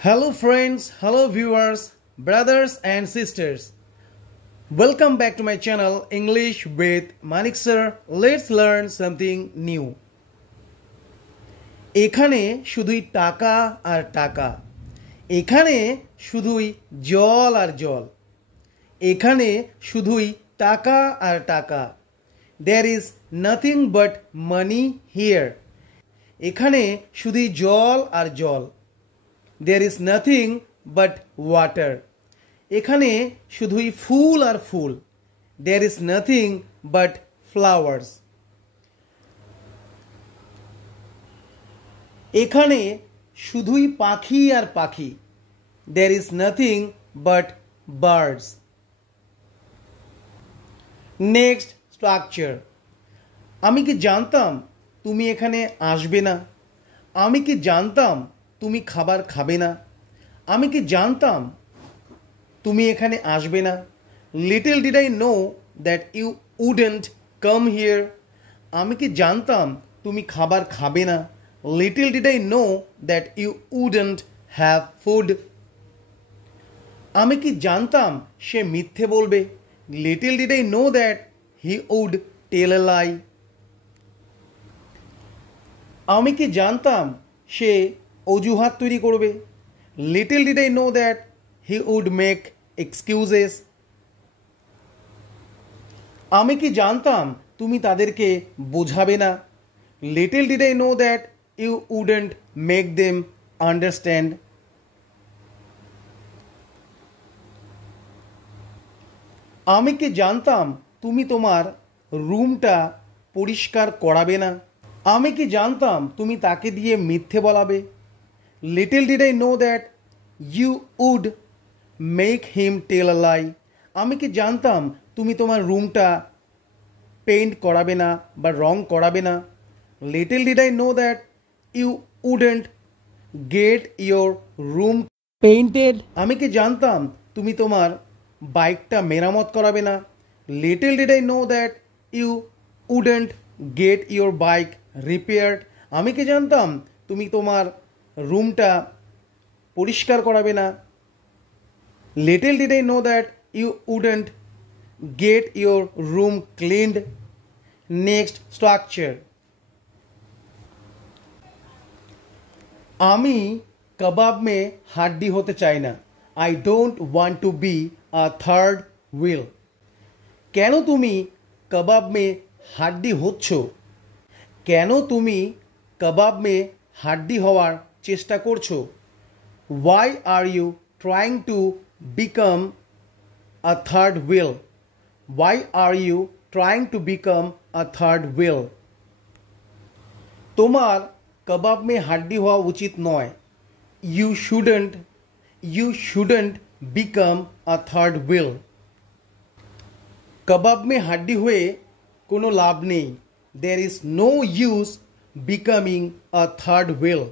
Hello friends, hello viewers, brothers and sisters. Welcome back to my channel English with Manik sir. Let's learn something new. এখানে শুধুই টাকা আর টাকা। এখানে শুধুই জল আর জল। এখানে শুধুই টাকা আর টাকা। There is nothing but money here. এখানে শুধুই জল আর জল। There is nothing but water. এখানে শুধুই ফুল আর ফুল। There is nothing but flowers. এখানে শুধুই পাখি আর পাখি। There is nothing but birds. Next structure. আমি কি জানতাম তুমি এখানে আসবে না? আমি কি জানতাম তুমি খাবার খাবে না? আমি কি জানতাম তুমি এখানে আসবে না? Little did I know that you wouldn't come here. আমি কি জানতাম তুমি খাবার খাবে না? Little did I know that you wouldn't have food. আমি কি জানতাম সে মিথ্যে বলবে? Little did I know that he would tell a lie. আমি কি জানতাম সে অজুহাত তৈরি করবে? Little did I know that he would make excuses. আমি কি জানতাম তুমি তাদেরকে বোঝাবে না? Little did I know that you wouldn't make them understand. আমি কি জানতাম তুমি তোমার রুমটা পরিষ্কার করাবে না? আমি কি জানতাম তুমি তাকে দিয়ে মিথ্যে বলাবে? Little did I know that you would make him tell a lie. আমি কি জানতাম তুমি তোমার রুমটা পেইন্ট করাবে না বা রং করাবে না? Little did I know that you wouldn't get your room painted. আমি কি জানতাম তুমি তোমার বাইকটা মেরামত করাবে না? Little did I know that you wouldn't get your bike repaired. আমি কি জানতাম তুমি তোমার রুমটা পরিষ্কার করাবে না? Little did I know that you wouldn't get your room cleaned. Next structure. আমি কাবাব में হাড্ডি হতে চাই না। I don't want to be a third wheel. কেন তুমি কাবাব में হাড্ডি হচ্ছ? কেন তুমি কাবাব में হাড্ডি হওয়ার চেষ্টা করছো? Why are you trying to become a third wheel? Why are you trying to become a third wheel? তোমার কাবাব में হাড্ডি হওয়া উচিত নয়। You shouldn't become a third wheel. কাবাব में হাড্ডি হয়ে কোনো লাভ নেই। There is no use becoming a third wheel.